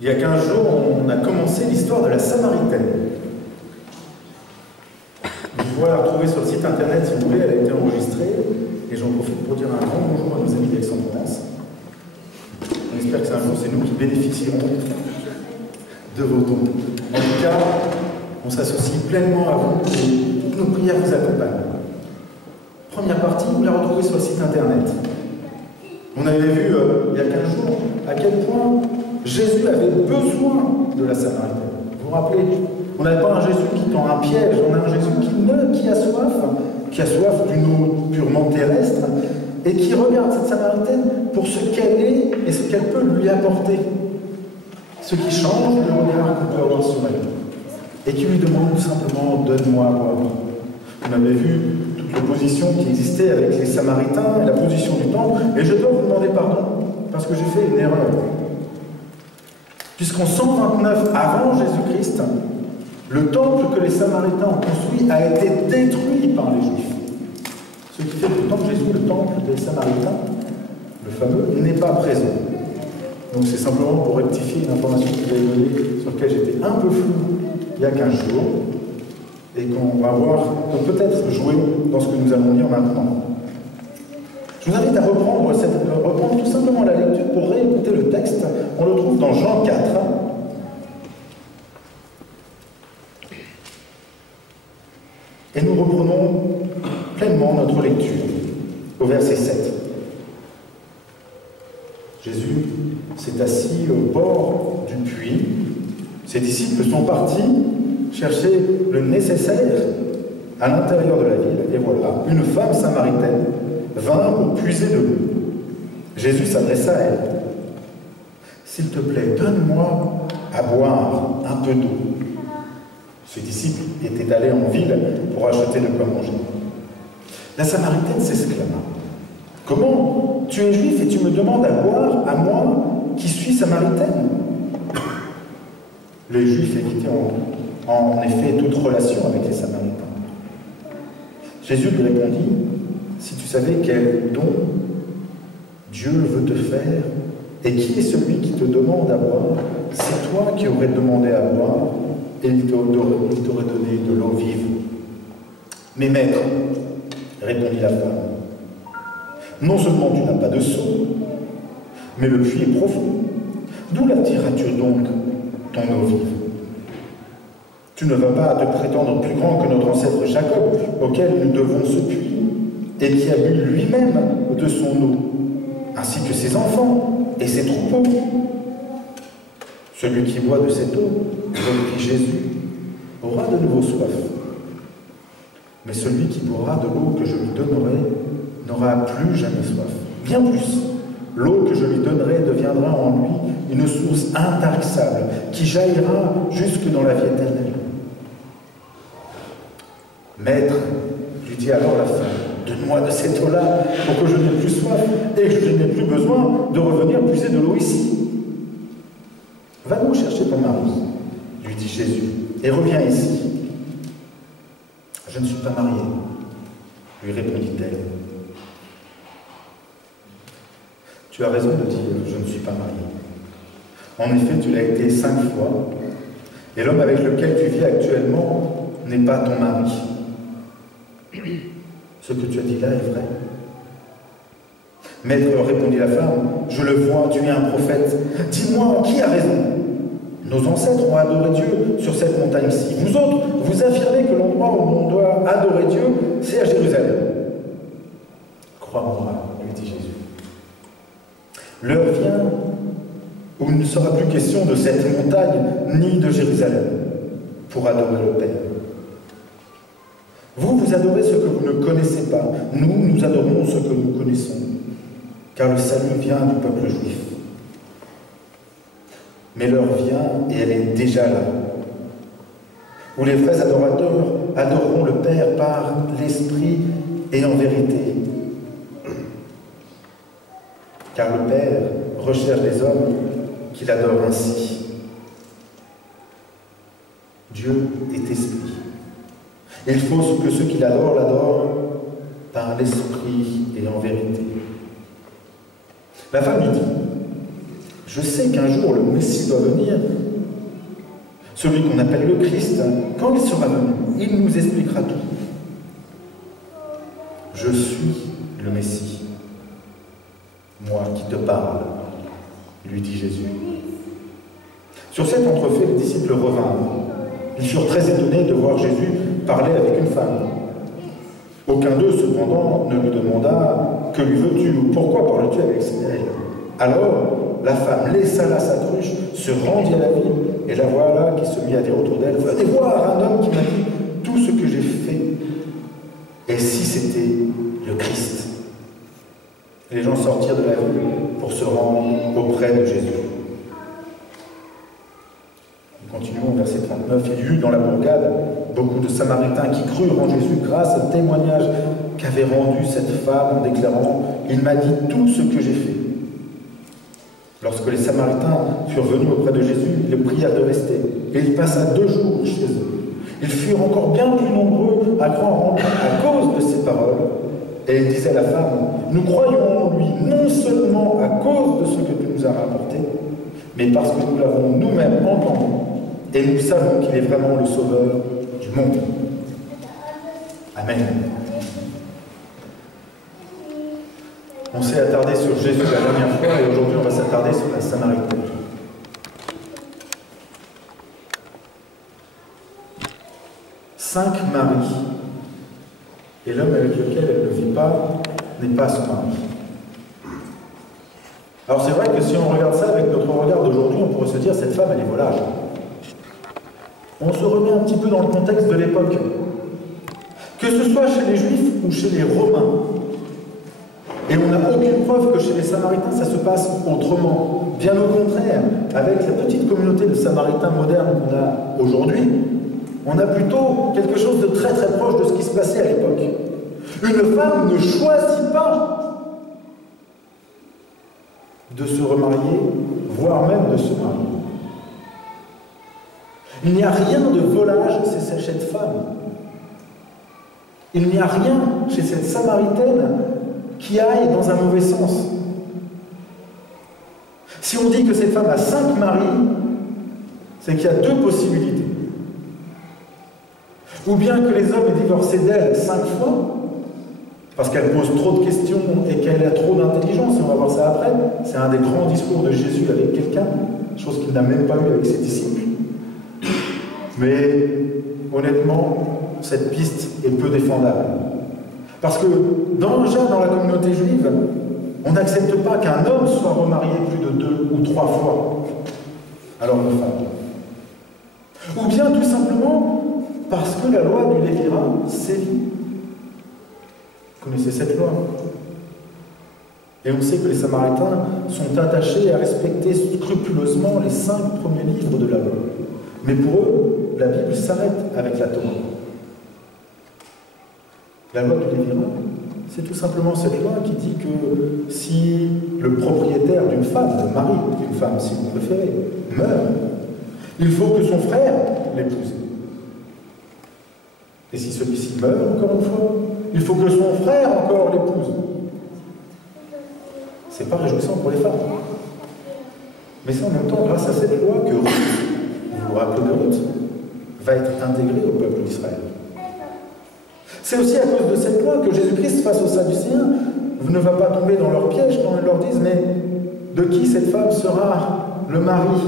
Il y a 15 jours, on a commencé l'histoire de la Samaritaine. Vous pouvez la retrouver sur le site internet si vous voulez, elle a été enregistrée. Et j'en profite pour dire un grand bonjour à nos amis d'Aix-en-Provence. On espère que c'est un jour, c'est nous qui bénéficierons de vos dons. En tout cas, on s'associe pleinement à vous et toutes nos prières vous accompagnent. Première partie, vous la retrouvez sur le site internet. On avait vu il y a 15 jours à quel point Jésus avait besoin de la Samaritaine. Vous vous rappelez, on n'avait pas un Jésus qui tend un piège, on a un Jésus qui a soif d'une eau purement terrestre, et qui regarde cette Samaritaine pour ce qu'elle est et ce qu'elle peut lui apporter. Ce qui change le regard qu'on peut avoir sur elle. Et qui lui demande tout simplement « donne-moi à boire ». On avait vu toute l'opposition qui existait avec les Samaritains et la position du temple, et je dois vous demander pardon, parce que j'ai fait une erreur. Puisqu'en 129 avant Jésus-Christ, le temple que les Samaritains ont construit a été détruit par les Juifs. Ce qui fait que le temple Jésus, le temple des Samaritains, le fameux, n'est pas présent. Donc c'est simplement pour rectifier une information que je vous avais donnée, sur laquelle j'étais un peu flou il y a 15 jours, et qu'on va voir, peut-être jouer dans ce que nous allons dire maintenant. Je vous invite à reprendre tout simplement la lecture pour réécouter le texte. On le trouve dans Jean 4. Et nous reprenons pleinement notre lecture au verset 7. Jésus s'est assis au bord du puits. Ses disciples sont partis chercher le nécessaire à l'intérieur de la ville. Et voilà, une femme samaritaine vint pour puiser de l'eau. Jésus s'adressa à elle. « S'il te plaît, donne-moi à boire un peu d'eau. » Ses disciples étaient allés en ville pour acheter de quoi manger. La Samaritaine s'exclama. « Comment? Tu es juif et tu me demandes à boire, à moi, qui suis Samaritaine ?» Les Juifs évitaient en effet toute relation avec les Samaritains. Jésus lui répondit, « Si tu savais quel don Dieu veut te faire, et qui est celui qui te demande à boire, c'est toi qui aurais demandé à boire, et il t'aurait donné de l'eau vive. » « Mais maître, répondit la femme, non seulement tu n'as pas de seau, mais le puits est profond. D'où l'attireras-tu donc ton eau vive? Tu ne vas pas te prétendre plus grand que notre ancêtre Jacob, auquel nous devons ce puits, et qui a bu lui-même de son eau, ainsi que ses enfants et ses troupeaux. Celui qui boit de cette eau, reprit Jésus, aura de nouveau soif. Mais celui qui boira de l'eau que je lui donnerai n'aura plus jamais soif. Bien plus, l'eau que je lui donnerai deviendra en lui une source intarissable qui jaillira jusque dans la vie éternelle. Maître, lui dit alors la femme, donne-moi de cette eau-là pour que je n'ai plus soif et que je n'ai plus besoin de revenir puiser de l'eau ici. Va donc chercher ton mari, lui dit Jésus, et reviens ici. Je ne suis pas mariée, lui répondit-elle. Tu as raison de dire je ne suis pas mariée. En effet, tu l'as été 5 fois, et l'homme avec lequel tu vis actuellement n'est pas ton mari. Ce que tu as dit là est vrai. Maître, répondit la femme, je le vois, tu es un prophète. Dis-moi, qui a raison? Nos ancêtres ont adoré Dieu sur cette montagne-ci. Vous autres, vous affirmez que l'endroit où on doit adorer Dieu, c'est à Jérusalem. Crois-moi, lui dit Jésus. L'heure vient où il ne sera plus question de cette montagne ni de Jérusalem pour adorer le Père. Vous adorez ce que vous ne connaissez pas. Nous adorons ce que nous connaissons, car le salut vient du peuple juif. Mais l'heure vient, et elle est déjà là, où les vrais adorateurs adoreront le Père par l'Esprit et en vérité. Car le Père recherche des hommes qui l'adorent ainsi. Dieu est esprit. Il faut que ceux qui l'adorent par l'Esprit et en vérité. La femme lui dit, Je sais qu'un jour le Messie doit venir, celui qu'on appelle le Christ. Quand il sera venu, il nous expliquera tout. Je suis le Messie, moi qui te parle, lui dit Jésus. Sur cet entrefait, les disciples revinrent. Ils furent très étonnés de voir Jésus parler avec une femme. Aucun d'eux, cependant, ne lui demanda « Que lui veux-tu » ou « Pourquoi parles-tu avec elle ?» Alors, la femme laissa là sa cruche, se rendit à la ville, et la voilà qui se mit à dire autour d'elle « Venez voir un homme qui m'a dit tout ce que j'ai fait. Et si c'était le Christ ?» Les gens sortirent de la ville pour se rendre auprès de Jésus. Continuons au verset 39. Il y eut dans la bourgade beaucoup de Samaritains qui crurent en Jésus grâce au témoignage qu'avait rendu cette femme en déclarant « Il m'a dit tout ce que j'ai fait ». Lorsque les Samaritains furent venus auprès de Jésus, ils le prièrent de rester. Et il passa 2 jours chez eux. Ils furent encore bien plus nombreux à croire en lui à cause de ces paroles. Et il disait à la femme « Nous croyons en lui non seulement à cause de ce que tu nous as rapporté, mais parce que nous l'avons nous-mêmes entendu. Et nous savons qu'il est vraiment le sauveur du monde. » Amen. On s'est attardé sur Jésus la dernière fois et aujourd'hui on va s'attarder sur la Samaritaine. Cinq maris. Et l'homme avec lequel elle ne vit pas n'est pas son mari. Alors c'est vrai que si on regarde ça avec notre regard d'aujourd'hui, on pourrait se dire cette femme elle est volage. On se remet un petit peu dans le contexte de l'époque. Que ce soit chez les Juifs ou chez les Romains. Et on n'a aucune preuve que chez les Samaritains, ça se passe autrement. Bien au contraire, avec la petite communauté de Samaritains modernes qu'on a aujourd'hui, on a plutôt quelque chose de très très proche de ce qui se passait à l'époque. Une femme ne choisit pas de se remarier, voire même de se marier. Il n'y a rien de volage chez cette femme. Il n'y a rien chez cette Samaritaine qui aille dans un mauvais sens. Si on dit que cette femme a 5 maris, c'est qu'il y a 2 possibilités. Ou bien que les hommes aient divorcé d'elle 5 fois, parce qu'elle pose trop de questions et qu'elle a trop d'intelligence, et on va voir ça après. C'est un des grands discours de Jésus avec quelqu'un, chose qu'il n'a même pas eu avec ses disciples. Mais honnêtement, cette piste est peu défendable. Parce que déjà dans la communauté juive, on n'accepte pas qu'un homme soit remarié plus de 2 ou 3 fois, alors une femme. Ou bien tout simplement parce que la loi du Lévirat sévit. Vous connaissez cette loi? Et on sait que les Samaritains sont attachés à respecter scrupuleusement les 5 premiers livres de la loi. Mais pour eux, la Bible s'arrête avec la Torah. La loi du Lévirat, c'est tout simplement cette loi qui dit que si le propriétaire d'une femme, le mari d'une femme, si vous préférez, meurt, il faut que son frère l'épouse. Et si celui-ci meurt, encore une fois, il faut que son frère encore l'épouse. C'est pas réjouissant pour les femmes. Mais c'est en même temps grâce à cette loi que Ruth, vous vous rappelez de Ruth, va être intégrée au peuple d'Israël. C'est aussi à cause de cette loi que Jésus-Christ, face aux Sadducéens, ne va pas tomber dans leur piège quand ils leur disent « Mais de qui cette femme sera le mari,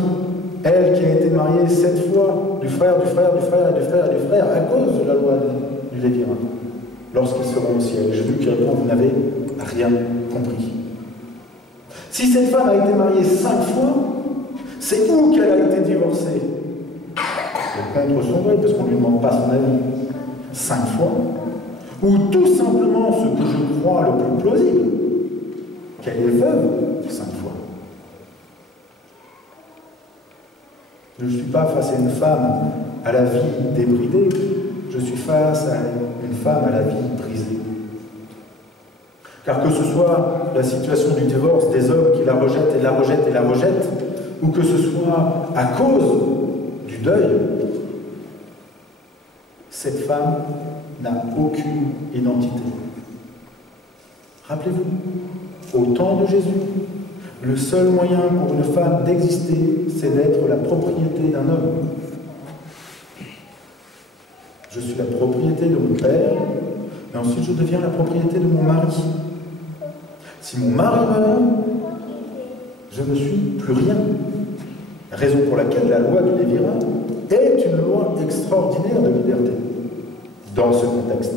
elle qui a été mariée 7 fois, du frère, du frère, du frère et du frère et du frère, à cause de la loi du Lévirat, lorsqu'ils seront au ciel ?» Jésus qui répond « Vous n'avez rien compris. » Si cette femme a été mariée 5 fois, c'est où qu'elle a été divorcée? C'est contre son gré, parce qu'on ne lui demande pas son avis. 5 fois, ou tout simplement ce que je crois le plus plausible, qu'elle est veuve 5 fois. Je ne suis pas face à une femme à la vie débridée, je suis face à une femme à la vie brisée. Car que ce soit la situation du divorce, des hommes qui la rejettent et la rejettent et la rejettent, ou que ce soit à cause du deuil, cette femme n'a aucune identité. Rappelez-vous, au temps de Jésus, Le seul moyen pour une femme d'exister, c'est d'être la propriété d'un homme. Je suis la propriété de mon père, et ensuite je deviens la propriété de mon mari. Si mon mari meurt, je ne suis plus rien. Raison pour laquelle la loi du Lévirin est une loi extraordinaire de liberté dans ce contexte.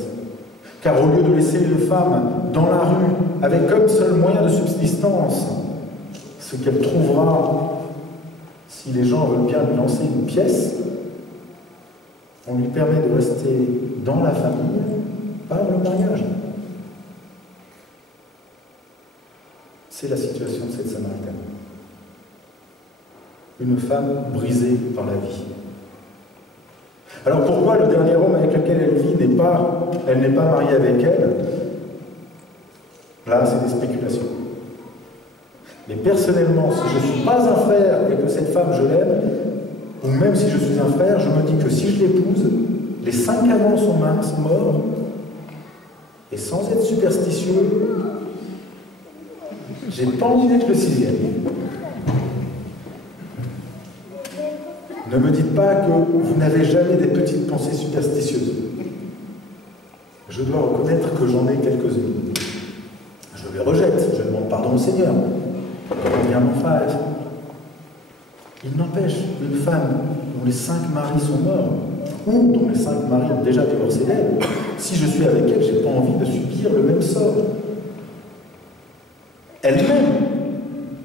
Car au lieu de laisser une femme dans la rue avec comme seul moyen de subsistance ce qu'elle trouvera si les gens veulent bien lui lancer une pièce, on lui permet de rester dans la famille par le mariage. C'est la situation de cette Samaritaine. Une femme brisée par la vie. Alors pourquoi le dernier homme avec lequel elle vit n'est pas mariée avec elle? Là, c'est des spéculations. Mais personnellement, si je ne suis pas un frère et que cette femme, je l'aime, ou même si je suis un frère, je me dis que si je l'épouse, les 5 amants sont morts, et sans être superstitieux, j'ai pas envie d'être le 6e. Ne me dites pas que vous n'avez jamais des petites pensées superstitieuses. Je dois reconnaître que j'en ai quelques-unes. Je les rejette, je demande pardon au Seigneur. Bien mon frère. Il n'empêche, une femme dont les 5 maris sont morts, ou dont les 5 maris ont déjà divorcé d'elle, si je suis avec elle, je n'ai pas envie de subir le même sort. Elle-même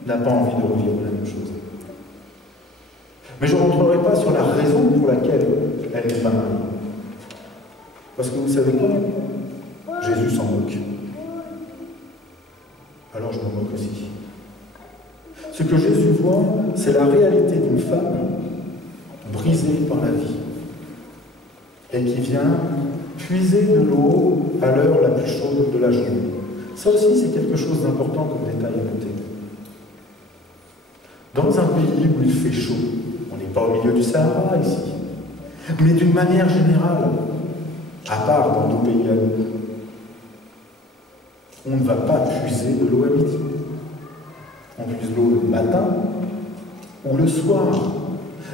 n'a pas envie de revivre la même chose. Mais je ne rentrerai pas sur la raison pour laquelle elle n'est pas mariée. Parce que vous savez quoi? Jésus s'en moque. Alors je m'en moque aussi. Ce que Jésus voit, c'est la réalité d'une femme brisée par la vie et qui vient puiser de l'eau à l'heure la plus chaude de la journée. Ça aussi, c'est quelque chose d'important comme détail à noter. Dans un pays où il fait chaud, on n'est pas au milieu du Sahara ici, mais d'une manière générale, à part dans nos pays à nous, on ne va pas puiser de l'eau à midi. On puise l'eau le matin ou le soir.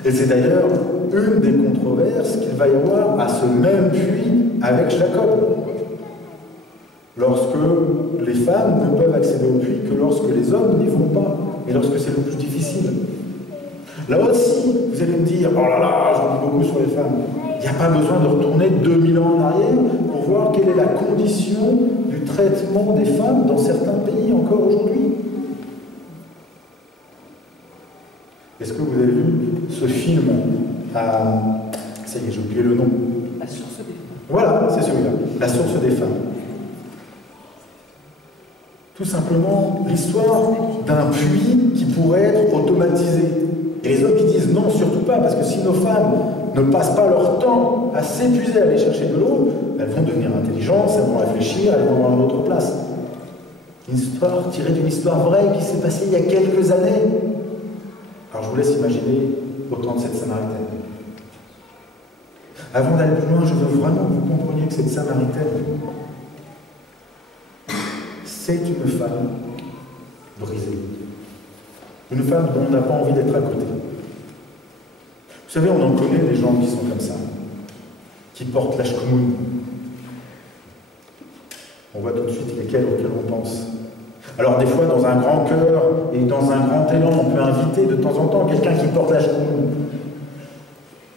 Et c'est d'ailleurs une des controverses qu'il va y avoir à ce même puits avec Jacob. Lorsque les femmes ne peuvent accéder au puits que lorsque les hommes n'y vont pas, et lorsque c'est le plus difficile. Là aussi, vous allez me dire, oh là là, j'en dis beaucoup sur les femmes. Il n'y a pas besoin de retourner 2000 ans en arrière pour voir quelle est la condition du traitement des femmes dans certains pays encore aujourd'hui. Est-ce que vous avez vu ce film ça y est, j'ai oublié le nom. La source des femmes. Voilà, c'est celui-là. La source des femmes. Tout simplement l'histoire d'un puits qui pourrait être automatisé. Et les hommes qui disent non, surtout pas, parce que si nos femmes ne passent pas leur temps à s'épuiser à aller chercher de l'eau, elles vont devenir intelligentes, elles vont réfléchir, elles vont avoir une autre place. Une histoire tirée d'une histoire vraie qui s'est passée il y a quelques années. Alors je vous laisse imaginer au temps de cette Samaritaine. Avant d'aller plus loin, je veux vraiment que vous compreniez que cette Samaritaine, c'est une femme brisée. Une femme dont on n'a pas envie d'être à côté. Vous savez, on en connaît des gens qui sont comme ça, qui portent la shkumoun. On voit tout de suite lesquels auxquels on pense. Alors des fois, dans un grand cœur et dans un grand élan, on peut inviter de temps en temps quelqu'un qui porte la shkumoun.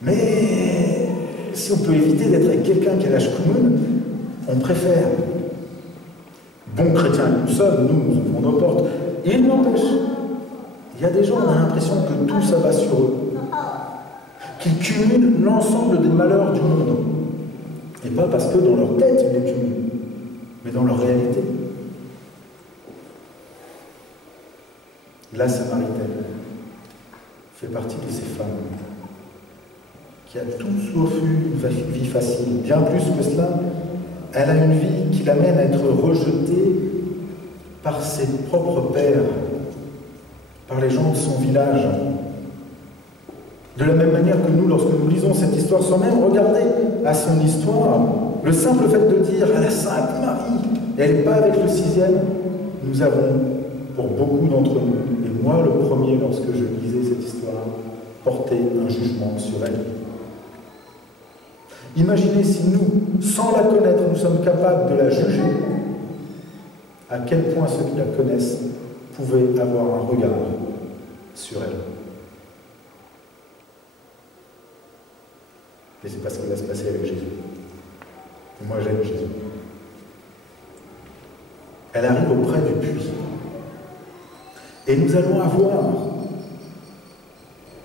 Mais si on peut éviter d'être avec quelqu'un qui a la shkumoun, on préfère. Bons chrétiens que nous sommes, nous ouvrons nos portes. Et il n'empêche, il y a des gens, on a l'impression que tout ça va sur eux. Qu'ils cumulent l'ensemble des malheurs du monde. Et pas parce que dans leur tête, ils les cumulent, mais dans leur réalité. La Samaritaine fait partie de ces femmes qui a tout sauf une vie facile. Bien plus que cela, elle a une vie qui l'amène à être rejetée par ses propres pères, par les gens de son village. De la même manière que nous, lorsque nous lisons cette histoire, sans même regarder à son histoire, le simple fait de dire « à la Sainte Marie », et elle n'est pas avec le 6e, nous avons, pour beaucoup d'entre nous, moi le premier, lorsque je lisais cette histoire, porter un jugement sur elle. Imaginez si nous, sans la connaître, nous sommes capables de la juger, à quel point ceux qui la connaissent pouvaient avoir un regard sur elle. Et c'est pas ce qui va se passer avec Jésus. Et moi j'aime Jésus. Elle arrive auprès du puits. Et nous allons avoir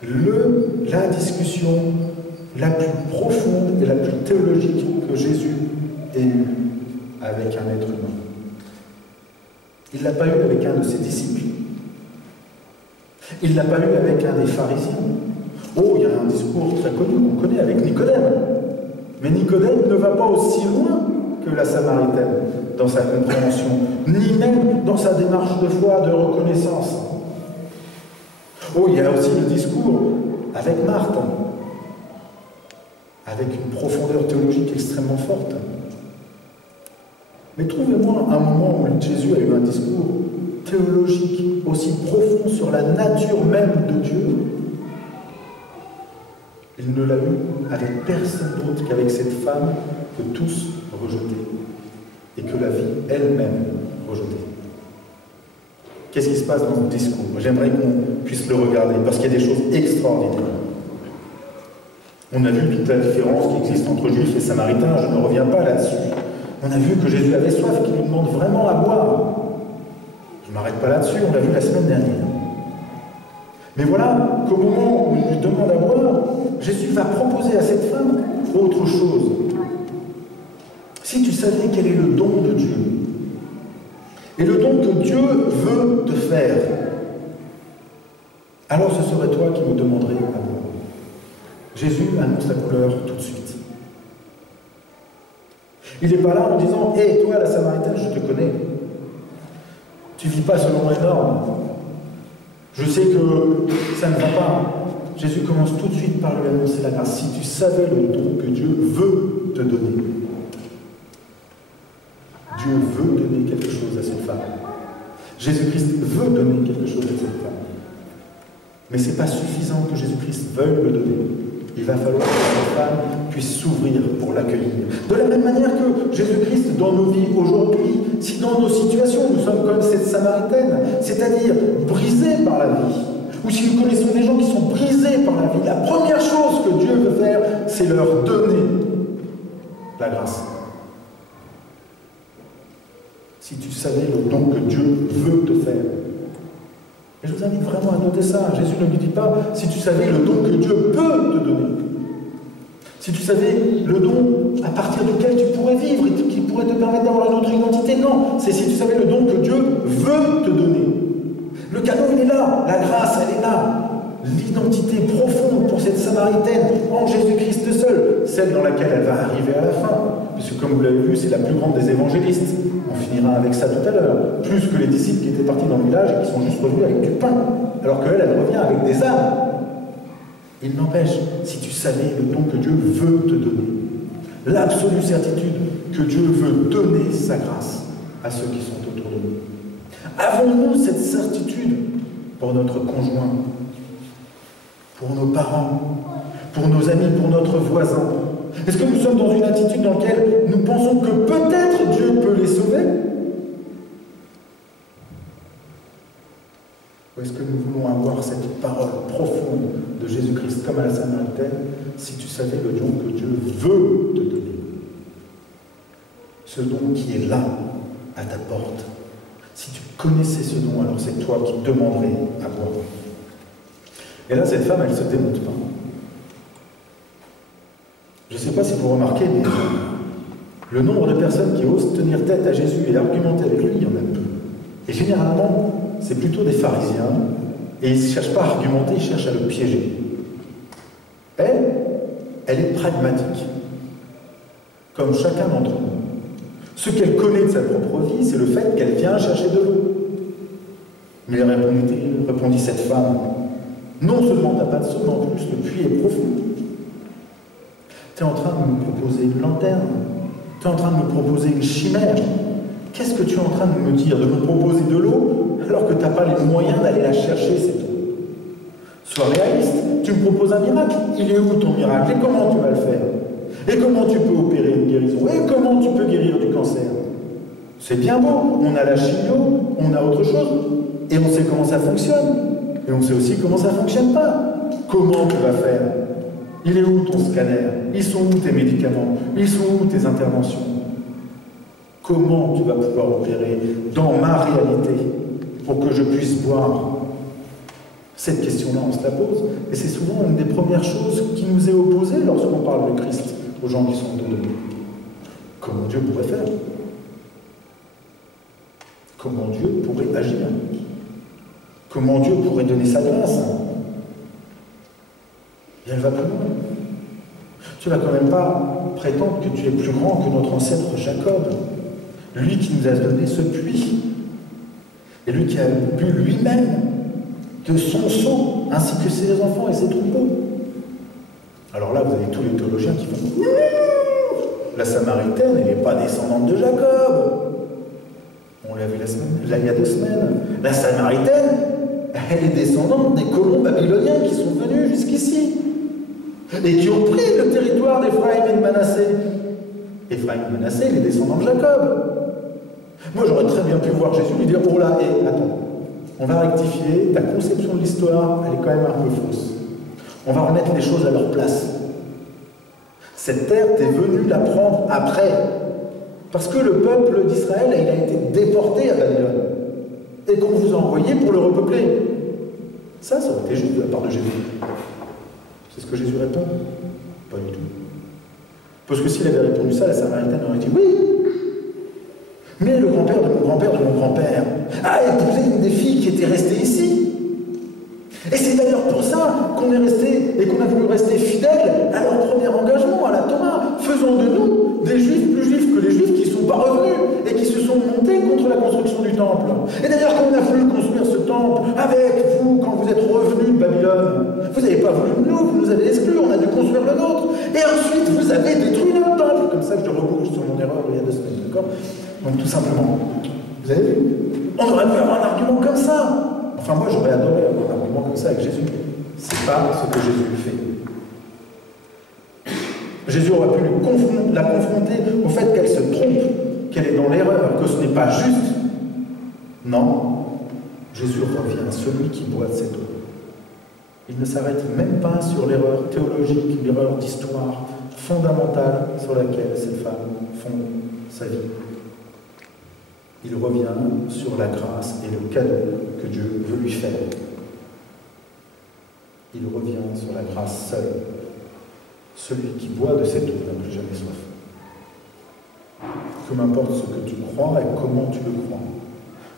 la discussion la plus profonde et la plus théologique que Jésus ait eue avec un être humain. Il ne l'a pas eu avec un de ses disciples. Il ne l'a pas eu avec un des pharisiens. Oh, il y a un discours très connu qu'on connaît avec Nicodème. Mais Nicodème ne va pas aussi loin que la Samaritaine dans sa compréhension, ni même dans sa démarche de foi, de reconnaissance. Oh, il y a aussi le discours avec Marthe, avec une profondeur théologique extrêmement forte. Mais trouvez-moi un moment où Jésus a eu un discours théologique aussi profond sur la nature même de Dieu. Il ne l'a eu avec personne d'autre qu'avec cette femme que tous rejetaient et que la vie elle-même rejetait. Qu'est-ce qui se passe dans ce discours? J'aimerais qu'on puisse le regarder parce qu'il y a des choses extraordinaires. On a vu toute la différence qui existe entre juifs et samaritains, je ne reviens pas là-dessus. On a vu que Jésus avait soif et qu'il lui demande vraiment à boire. Je ne m'arrête pas là-dessus, on l'a vu la semaine dernière. Mais voilà qu'au moment où il lui demande à boire, Jésus va proposer à cette femme autre chose. Si tu savais quel est le don de Dieu, et le don que Dieu veut te faire, alors ce serait toi qui me demanderais à boire. Jésus annonce la couleur tout de suite. Il n'est pas là en disant « Hé, toi, la Samaritaine, je te connais. Tu ne vis pas selon mes normes. Je sais que ça ne va pas. » Jésus commence tout de suite par lui annoncer la grâce. Si tu savais le don que Dieu veut te donner. Dieu veut donner quelque chose à cette femme. Jésus-Christ veut donner quelque chose à cette femme. Mais ce n'est pas suffisant que Jésus-Christ veuille le donner. Il va falloir que cette femme puisse s'ouvrir pour l'accueillir. De la même manière que Jésus-Christ, dans nos vies aujourd'hui, si dans nos situations nous sommes comme cette Samaritaine, c'est-à-dire brisés par la vie, ou si nous connaissons des gens qui sont brisés par la vie, la première chose que Dieu veut faire, c'est leur donner la grâce. Si tu savais le don que Dieu veut te faire. Et je vous invite vraiment à noter ça. Jésus ne lui dit pas « si tu savais le don que Dieu peut te donner ». Si tu savais le don à partir duquel tu pourrais vivre et qui pourrait te permettre d'avoir une autre identité. Non, c'est si tu savais le don que Dieu veut te donner. Le cadeau, il est là. La grâce, elle est là. L'identité profonde pour cette Samaritaine en Jésus-Christ seul, celle dans laquelle elle va arriver à la fin. Puisque comme vous l'avez vu, c'est la plus grande des évangélistes. On finira avec ça tout à l'heure. Plus que les disciples qui étaient partis dans le village et qui sont juste revenus avec du pain. Alors qu'elle, elle revient avec des âmes. Il n'empêche, si tu savais le don que Dieu veut te donner, l'absolue certitude que Dieu veut donner sa grâce à ceux qui sont autour de nous. Avons-nous cette certitude pour notre conjoint, pour nos parents, pour nos amis, pour notre voisin? Est-ce que nous sommes dans une attitude dans laquelle nous pensons que peut-être Dieu peut les sauver? Ou est-ce que nous voulons avoir cette parole profonde de Jésus-Christ comme à la Samaritaine, si tu savais le don que Dieu veut te donner? Ce don qui est là, à ta porte. Si tu connaissais ce don, alors c'est toi qui demanderais à boire. Et là, cette femme, elle ne se démonte pas. Je ne sais pas si vous remarquez, mais le nombre de personnes qui osent tenir tête à Jésus et argumenter avec lui, il y en a peu. Et généralement, c'est plutôt des pharisiens, et ils ne cherchent pas à argumenter, ils cherchent à le piéger. Elle est pragmatique, comme chacun d'entre nous. Ce qu'elle connaît de sa propre vie, c'est le fait qu'elle vient chercher de l'eau. Mais répondit cette femme, non seulement tu n'as pas de seau, mais en plus le puits est profond. Tu es en train de me proposer une lanterne, tu es en train de me proposer une chimère. Qu'est-ce que tu es en train de me dire? De me proposer de l'eau? alors que tu n'as pas les moyens d'aller la chercher, cette eau. Sois réaliste, tu me proposes un miracle, il est où ton miracle? Et comment tu vas le faire? Et comment tu peux opérer une guérison? Et comment tu peux guérir du cancer? C'est bien beau, on a la chimio, on a autre chose, et on sait comment ça fonctionne, et on sait aussi comment ça ne fonctionne pas. Comment tu vas faire? Il est où ton scanner? Ils sont où tes médicaments? Ils sont où tes interventions? Comment tu vas pouvoir opérer dans ma réalité pour que je puisse voir? Cette question-là, on se la pose, et c'est souvent une des premières choses qui nous est opposée lorsqu'on parle de Christ aux gens qui sont autour de nous. Comment Dieu pourrait faire? Comment Dieu pourrait agir? Comment Dieu pourrait donner sa grâce? Et elle va plus loin. Tu ne vas quand même pas prétendre que tu es plus grand que notre ancêtre Jacob, lui qui nous a donné ce puits, et lui qui a bu lui-même de son sang, ainsi que ses enfants et ses troupeaux. Alors là, vous avez tous les théologiens qui font « La Samaritaine, elle n'est pas descendante de Jacob. » On l'a vu là, il y a 2 semaines. La Samaritaine, elle est descendante des colons babyloniens qui sont venus jusqu'ici et qui ont pris le territoire d'Éphraïm et de Manassé. Éphraïm et Manassé, les descendants de Jacob. Moi, j'aurais très bien pu voir Jésus lui dire « Oh là, attends, on va rectifier, ta conception de l'histoire, elle est quand même un peu fausse. On va remettre les choses à leur place. Cette terre, t'es venu la prendre après. Parce que le peuple d'Israël, il a été déporté à Babylone. Et qu'on vous a envoyé pour le repeupler. Ça aurait été juste de la part de Jésus. C'est ce que Jésus répond? Pas du tout. Parce que s'il avait répondu ça, la Samaritaine aurait dit oui. Mais le grand-père de mon grand-père de mon grand-père a épousé une des filles qui était restée ici. Et c'est d'ailleurs pour ça qu'on est resté et qu'on a voulu rester fidèles à leur premier engagement, à la Torah. Faisons de nous des juifs plus juifs que les juifs qui ne sont pas revenus et qui se sont montés contre la construction du temple. Et d'ailleurs, quand on a voulu construire ce temple avec vous, quand vous êtes revenus de Babylone, vous n'avez pas voulu de nous, vous nous avez exclus, on a dû construire le nôtre. Et ensuite, vous avez détruit notre temple. Comme ça, je rebouche sur mon erreur il y a 2 semaines, d'accord? Donc tout simplement, vous avez vu? On aurait pu avoir un argument comme ça. Enfin, moi, j'aurais adoré avoir un argument comme ça avec Jésus. C'est pas ce que Jésus fait. Jésus aurait pu la confronter au fait qu'elle se trompe, qu'elle est dans l'erreur, que ce n'est pas juste. Non, Jésus revient, celui qui boit de cette eau. Il ne s'arrête même pas sur l'erreur théologique, l'erreur d'histoire fondamentale sur laquelle ces femmes font sa vie. Il revient sur la grâce et le cadeau que Dieu veut lui faire. Il revient sur la grâce seule. Celui qui boit de cette eau n'a plus jamais soif. Que m'importe ce que tu crois et comment tu le crois.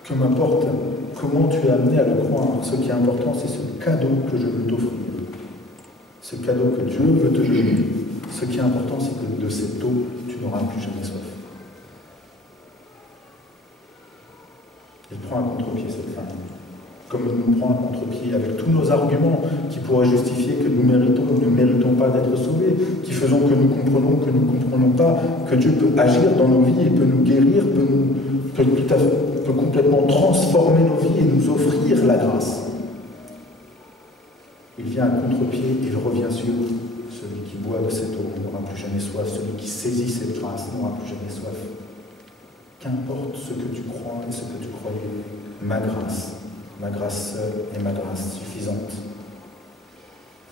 Que m'importe comment tu es amené à le croire. Ce qui est important, c'est ce cadeau que je veux t'offrir. Ce cadeau que Dieu veut te donner. Ce qui est important, c'est que de cette eau, tu n'auras plus jamais soif. Il prend un contre-pied, cette femme. Comme il nous prend un contre-pied avec tous nos arguments qui pourraient justifier que nous ne méritons pas d'être sauvés, qui faisons que nous ne comprenons pas, que Dieu peut agir dans nos vies et peut nous guérir, peut complètement transformer nos vies et nous offrir la grâce. Il vient à contre-pied et il revient sur celui qui boit de cette eau n'aura plus jamais soif, celui qui saisit cette grâce n'aura plus jamais soif. Qu'importe ce que tu crois et ce que tu croyais, ma grâce seule et ma grâce suffisante.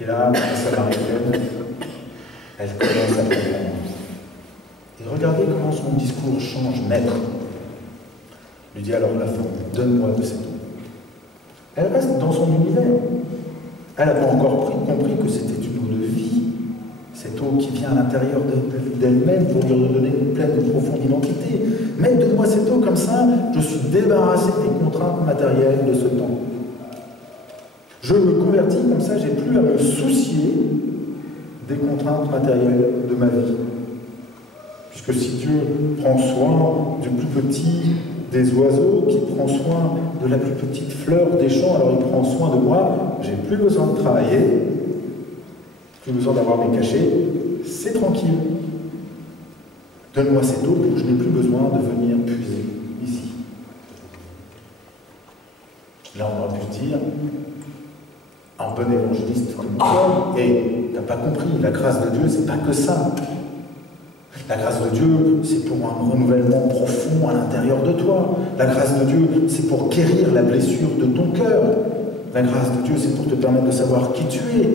Et là, la Samaritaine, elle commence à comprendre. Et regardez comment son discours change net. Il lui dit alors la femme, donne-moi de cette eau. Elle reste dans son univers. Elle n'a pas encore compris que c'était une eau de vie. Cette eau qui vient à l'intérieur d'elle-même pour lui redonner une pleine et profonde identité. Mais donne-moi cette eau comme ça, je suis débarrassé des contraintes matérielles de ce temps. Je me convertis comme ça, j'ai plus à me soucier des contraintes matérielles de ma vie. Puisque si Dieu prend soin du plus petit des oiseaux, qui prend soin de la plus petite fleur des champs, alors il prend soin de moi, j'ai plus besoin de travailler, plus besoin d'avoir mes cachets, c'est tranquille. Donne-moi cette eau pour que je n'ai plus besoin de venir puiser ici. Là, on aurait pu se dire, en bon évangéliste comme toi, et t'as pas compris, la grâce de Dieu, c'est pas que ça. La grâce de Dieu, c'est pour un renouvellement profond à l'intérieur de toi. La grâce de Dieu, c'est pour guérir la blessure de ton cœur. La grâce de Dieu, c'est pour te permettre de savoir qui tu es.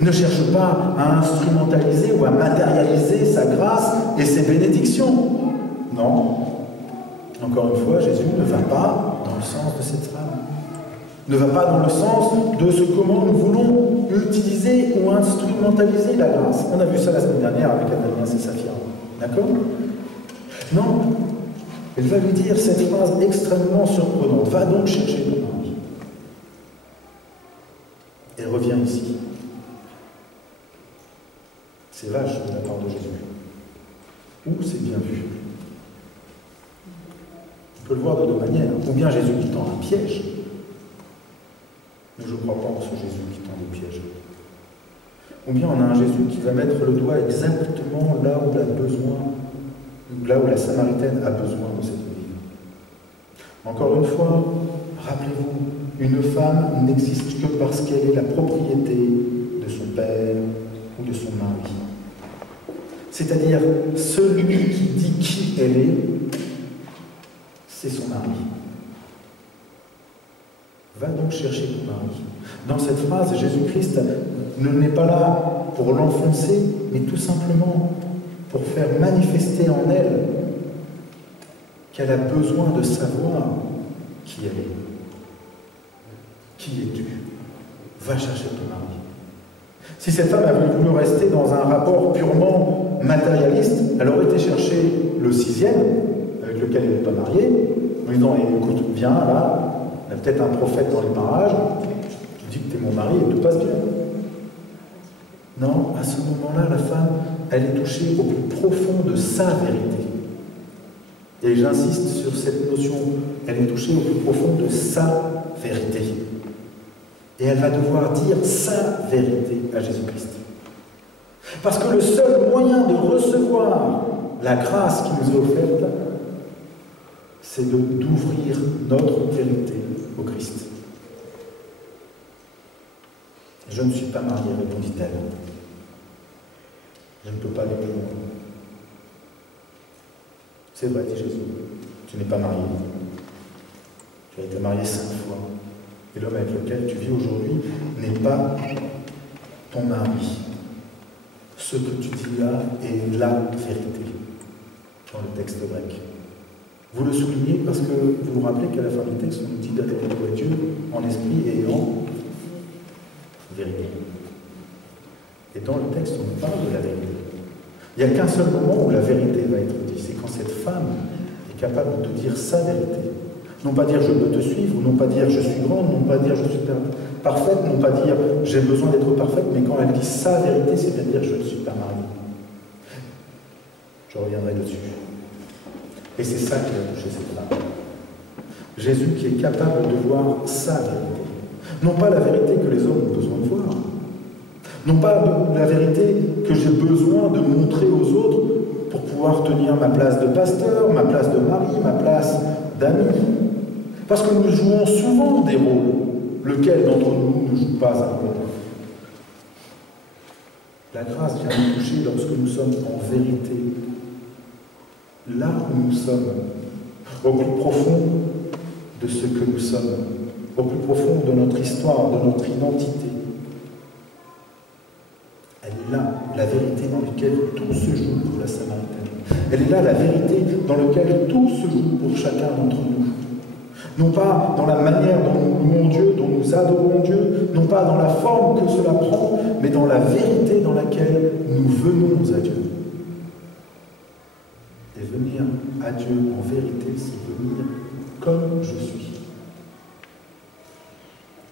Ne cherche pas à instrumentaliser ou à matérialiser sa grâce et ses bénédictions. Non. Encore une fois, Jésus ne va pas dans le sens de cette femme. Ne va pas dans le sens de ce comment nous voulons utiliser ou instrumentaliser la grâce. On a vu ça la semaine dernière avec Ananias et Saphira. D'accord? Non. Elle va lui dire cette phrase extrêmement surprenante. Va donc chercher ton mari. Elle revient ici. C'est vache de la part de Jésus. Ou c'est bien vu. On peut le voir de deux manières. Ou bien Jésus qui tend un piège. Mais je ne crois pas en ce Jésus qui tend des pièges. Ou bien on a un Jésus qui va mettre le doigt exactement là où il a besoin, là où la Samaritaine a besoin de cette vie. Encore une fois, rappelez-vous, une femme n'existe que parce qu'elle est la propriété de son père ou de son mari. C'est-à-dire, celui qui dit qui elle est, c'est son mari. Va donc chercher ton mari. Dans cette phrase, Jésus-Christ ne n'est pas là pour l'enfoncer, mais tout simplement pour faire manifester en elle qu'elle a besoin de savoir qui elle est. Qui es-tu? Va chercher ton mari. Si cette femme avait voulu rester dans un rapport purement matérialiste, elle aurait été chercher le sixième, avec lequel elle n'est pas mariée, en lui disant, écoute, viens là, il y a peut-être un prophète dans les parages, tu dis que tu es mon mari et tout passe bien. Non, à ce moment-là, la femme, elle est touchée au plus profond de sa vérité. Et j'insiste sur cette notion, elle est touchée au plus profond de sa vérité. Et elle va devoir dire sa vérité à Jésus-Christ. Parce que le seul moyen de recevoir la grâce qui nous est offerte, c'est d'ouvrir notre vérité au Christ. Je ne suis pas mariée, répondit-elle. Je ne peux pas aller plus loin. C'est vrai, dit Jésus, tu n'es pas marié. Tu as été marié 5 fois. Et l'homme avec lequel tu vis aujourd'hui n'est pas ton mari. Ce que tu dis là est la vérité dans le texte grec. Vous le soulignez parce que vous vous rappelez qu'à la fin du texte, on nous dit d'adorer Dieu en esprit et en vérité. Et dans le texte, on nous parle de la vérité. Il n'y a qu'un seul moment où la vérité va être dite, c'est quand cette femme est capable de te dire sa vérité. Non pas dire je peux te suivre, non pas dire je suis grande, non pas dire je suis parfaite, non pas dire j'ai besoin d'être parfaite, mais quand elle dit sa vérité, c'est-à-dire je ne suis pas mariée. Je reviendrai dessus. Et c'est ça qui va toucher cette femme. Jésus qui est capable de voir sa vérité. Non pas la vérité que les hommes ont besoin de voir. Non pas la vérité que j'ai besoin de montrer aux autres pour pouvoir tenir ma place de pasteur, ma place de mari, ma place d'ami. Parce que nous jouons souvent des rôles. Lequel d'entre nous ne joue pas un rôle? La grâce vient nous toucher lorsque nous sommes en vérité. Là où nous sommes, au plus profond de ce que nous sommes, au plus profond de notre histoire, de notre identité. Elle est là, la vérité dans laquelle tout se joue pour la Samaritaine. Elle est là, la vérité dans laquelle tout se joue pour chacun d'entre nous. Non pas dans la manière dont nous louons Dieu, dont nous adorons Dieu, non pas dans la forme que cela prend, mais dans la vérité dans laquelle nous venons à Dieu. Et venir à Dieu en vérité, c'est venir comme je suis.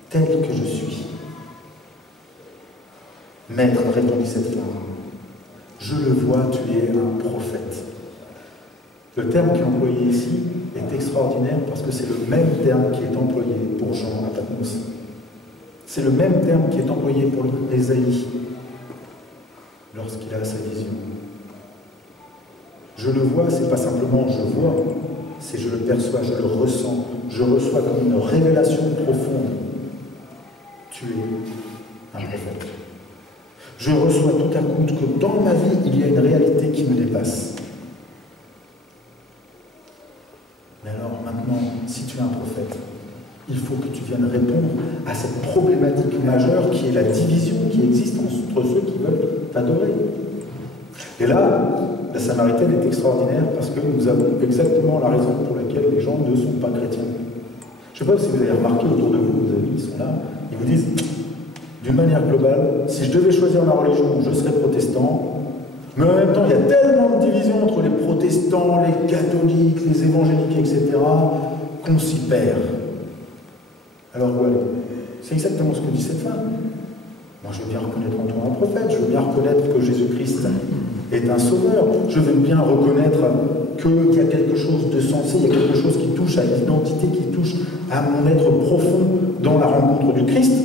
Tel que je suis. Maître, répondit cette femme, je le vois, tu es un prophète. Le terme qui est employé ici est extraordinaire parce que c'est le même terme qui est employé pour Jean à Patmos. C'est le même terme qui est employé pour Ésaïe lorsqu'il a sa vision. Je le vois, c'est pas simplement je vois, c'est je le perçois, je le ressens, je reçois comme une révélation profonde. Tu es un prophète. Je reçois tout à coup que dans ma vie, il y a une réalité qui me dépasse. Mais alors maintenant, si tu es un prophète, il faut que tu viennes répondre à cette problématique majeure qui est la division qui existe entre ceux qui veulent t'adorer. Et là, la Samaritaine est extraordinaire parce que nous avons exactement la raison pour laquelle les gens ne sont pas chrétiens. Je ne sais pas si vous avez remarqué autour de vous, vos amis qui sont là, ils vous disent, d'une manière globale, si je devais choisir ma religion, je serais protestant, mais en même temps, il y a tellement de divisions entre les protestants, les catholiques, les évangéliques, etc., qu'on s'y perd. Alors voilà, c'est exactement ce que dit cette femme. Moi, je veux bien reconnaître en toi un prophète, je veux bien reconnaître que Jésus-Christ est un sauveur, je veux bien reconnaître qu'il y a quelque chose de sensé, il y a quelque chose qui touche à l'identité, qui touche à mon être profond dans la rencontre du Christ.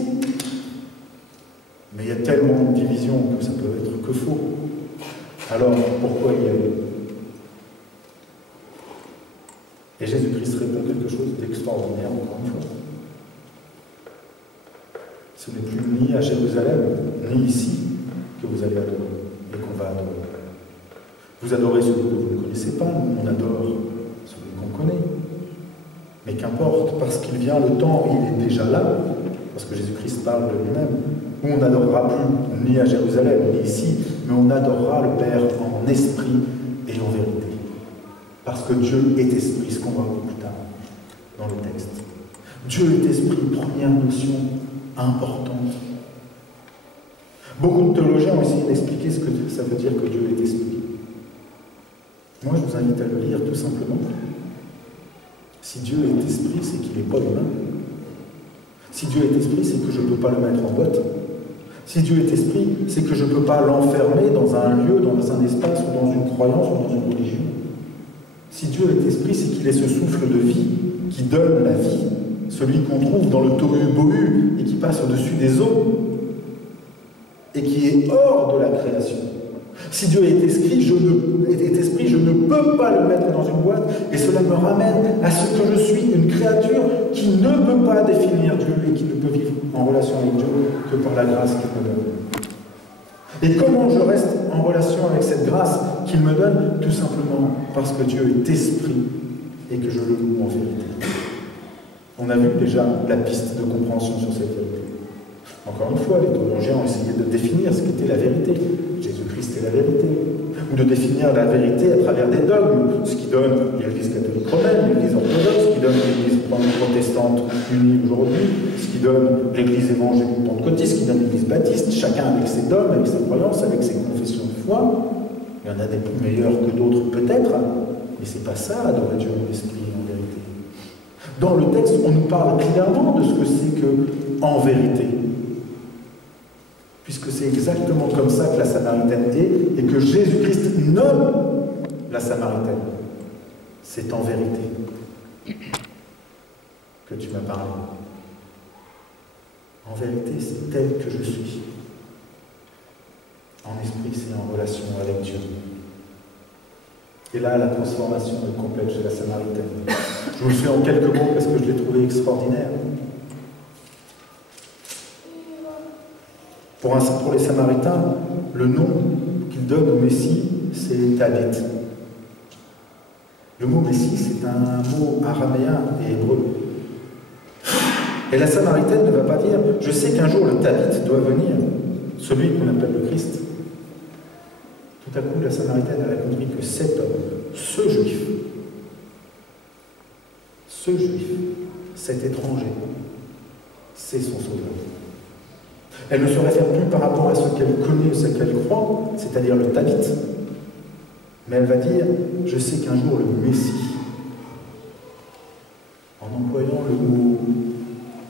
Mais il y a tellement de divisions que ça peut être que faux. Alors, pourquoi y aller? Et Jésus-Christ répond quelque chose d'extraordinaire, encore une fois. Ce n'est plus ni à Jérusalem, ni ici, que vous allez adorer, et qu'on va adorer. Vous adorez celui que vous ne connaissez pas, nous on adore celui qu'on connaît. Mais qu'importe, parce qu'il vient le temps, il est déjà là, parce que Jésus-Christ parle de lui-même, où on n'adorera plus ni à Jérusalem, ni ici, mais on adorera le Père en esprit et en vérité. Parce que Dieu est esprit, ce qu'on va voir plus tard dans le texte. Dieu est esprit, première notion importante. Beaucoup de théologiens ont essayé d'expliquer ce que ça veut dire que Dieu est esprit. Moi, je vous invite à le lire tout simplement. Si Dieu est esprit, c'est qu'il n'est pas humain. Si Dieu est esprit, c'est que je ne peux pas le mettre en boîte. Si Dieu est esprit, c'est que je ne peux pas l'enfermer dans un lieu, dans un espace, ou dans une croyance, ou dans une religion. Si Dieu est esprit, c'est qu'il est ce souffle de vie qui donne la vie, celui qu'on trouve dans le tohu-bohu et qui passe au-dessus des eaux, et qui est hors de la création. Si Dieu est esprit, je ne peux pas le mettre dans une boîte, et cela me ramène à ce que je suis, une créature qui ne peut pas définir Dieu et qui ne peut vivre en relation avec Dieu que par la grâce qu'il me donne. Et comment je reste en relation avec cette grâce qu'il me donne? Tout simplement parce que Dieu est esprit et que je le loue en vérité. On a vu déjà la piste de compréhension sur cette vérité. Encore une fois, les théologiens ont essayé de définir ce qu'était la vérité. Jésus-Christ est la vérité. Ou de définir la vérité à travers des dogmes, ce qui donne l'Église catholique romaine, l'Église orthodoxe, ce qui donne l'Église protestante unie aujourd'hui, ce qui donne l'Église évangélique pentecôtiste, ce qui donne l'Église baptiste, chacun avec ses dogmes, avec ses croyances, avec ses confessions de foi. Il y en a des plus meilleurs que d'autres peut-être, mais c'est pas ça, adorer Dieu en esprit en vérité. Dans le texte, on nous parle clairement de ce que c'est que en vérité. Puisque c'est exactement comme ça que la Samaritaine est, et que Jésus-Christ nomme la Samaritaine. C'est en vérité que tu m'as parlé. En vérité, c'est tel que je suis. En esprit, c'est en relation avec Dieu. Et là, la transformation est complète chez la Samaritaine. Je vous le fais en quelques mots parce que je l'ai trouvé extraordinaire. Pour les Samaritains, le nom qu'ils donnent au Messie, c'est Tabith. Le mot Messie, c'est un mot araméen et hébreu. Et la Samaritaine ne va pas dire « Je sais qu'un jour le Tabith doit venir, celui qu'on appelle le Christ ». Tout à coup, la Samaritaine elle a compris que cet homme, ce juif, cet étranger, c'est son sauveur. Elle ne se réfère plus par rapport à ce qu'elle connaît, ce qu'elle croit, c'est-à-dire le Tabith, mais elle va dire « Je sais qu'un jour le Messie », en employant le mot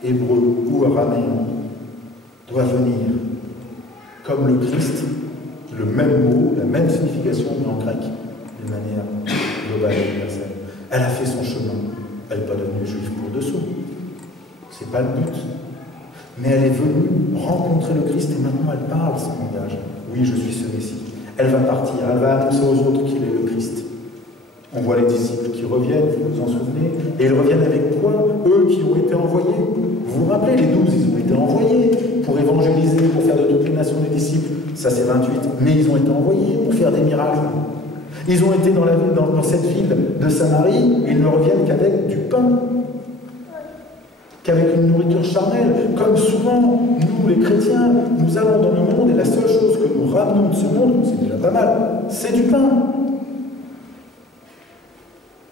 hébreu ou araméen, doit venir comme le Christ, le même mot, la même signification, mais en grec, d'une manière globale et universelle. Elle a fait son chemin, elle n'est pas devenue juive pour dessous, c'est pas le but. Mais elle est venue rencontrer le Christ et maintenant elle parle son langage. Oui, je suis ce Messie. Elle va partir, elle va annoncer aux autres qu'il est le Christ. On voit les disciples qui qui reviennent, vous vous en souvenez, et ils reviennent avec quoi? Eux qui ont été envoyés. Vous vous rappelez, les 12, ils ont été envoyés pour évangéliser, pour faire de toutes les nations des disciples. Ça, c'est 28. Mais ils ont été envoyés pour faire des miracles. Ils ont été dans cette ville de Samarie, et ils ne reviennent qu'avec du pain, qu'avec une nourriture charnelle. Comme souvent, nous, les chrétiens, nous allons dans le monde, et la seule chose que nous ramenons de ce monde, c'est déjà pas mal, c'est du pain.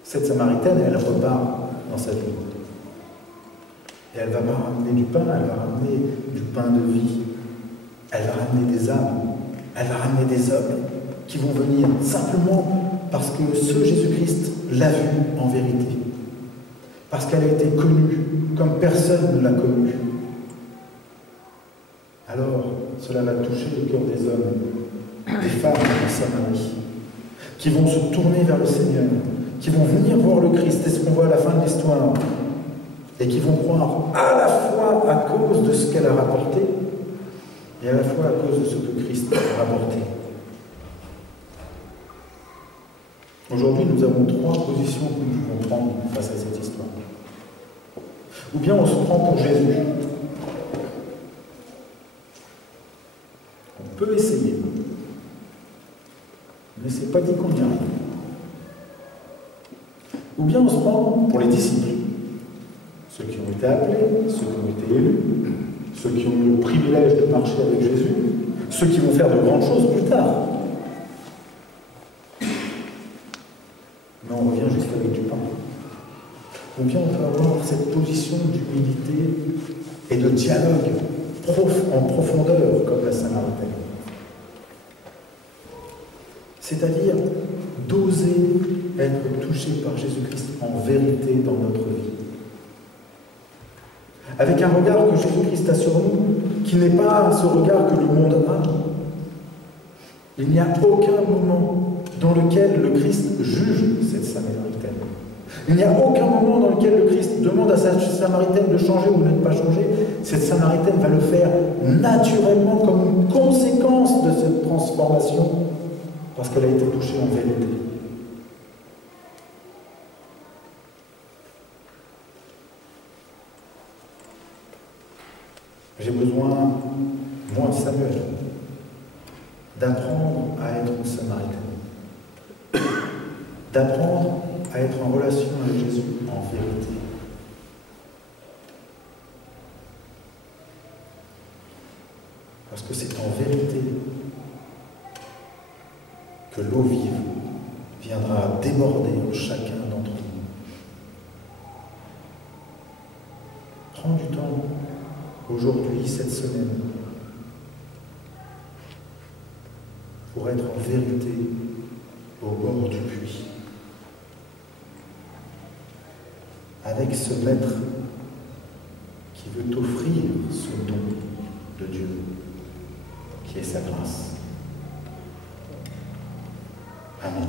Cette Samaritaine, elle repart dans sa vie. Et elle ne va pas ramener du pain, elle va ramener du pain de vie. Elle va ramener des âmes, elle va ramener des hommes qui vont venir simplement parce que ce Jésus-Christ l'a vu en vérité. Parce qu'elle a été connue comme personne ne l'a connue. Alors, cela va toucher le cœur des hommes, des femmes de Samarie, qui vont se tourner vers le Seigneur, qui vont venir voir le Christ, c'est ce qu'on voit à la fin de l'histoire, et qui vont croire à la fois à cause de ce qu'elle a rapporté, et à la fois à cause de ce que Christ a rapporté. Aujourd'hui, nous avons trois positions que nous pouvons prendre face à cette histoire. Ou bien on se prend pour Jésus. On peut essayer, mais ce n'est pas dit qu'on y arrive. Ou bien on se prend pour les disciples, ceux qui ont été appelés, ceux qui ont été élus, ceux qui ont eu le privilège de marcher avec Jésus, ceux qui vont faire de grandes choses plus tard. Mais on revient juste avec du pain. Ou bien on peut avoir cette position d'humilité et de dialogue en profondeur, comme la Samaritaine. C'est-à-dire d'oser être touché par Jésus-Christ en vérité dans notre vie. Avec un regard que Jésus-Christ a sur nous, qui n'est pas ce regard que le monde a. Il n'y a aucun moment dans lequel le Christ juge cette Samaritaine. Il n'y a aucun moment dans lequel le Christ demande à cette Samaritaine de changer ou de ne pas changer. Cette Samaritaine va le faire naturellement comme une conséquence de cette transformation, parce qu'elle a été touchée en vérité. J'ai besoin, moi, Samuel, d'apprendre à être une Samaritaine. D'apprendre à être en relation avec Jésus en vérité. Parce que c'est en vérité que l'eau vive viendra déborder en chacun d'entre nous. Prends du temps aujourd'hui, cette semaine, pour être en vérité au bord du puits, avec ce Maître qui veut t'offrir ce don de Dieu, qui est sa grâce. Amen.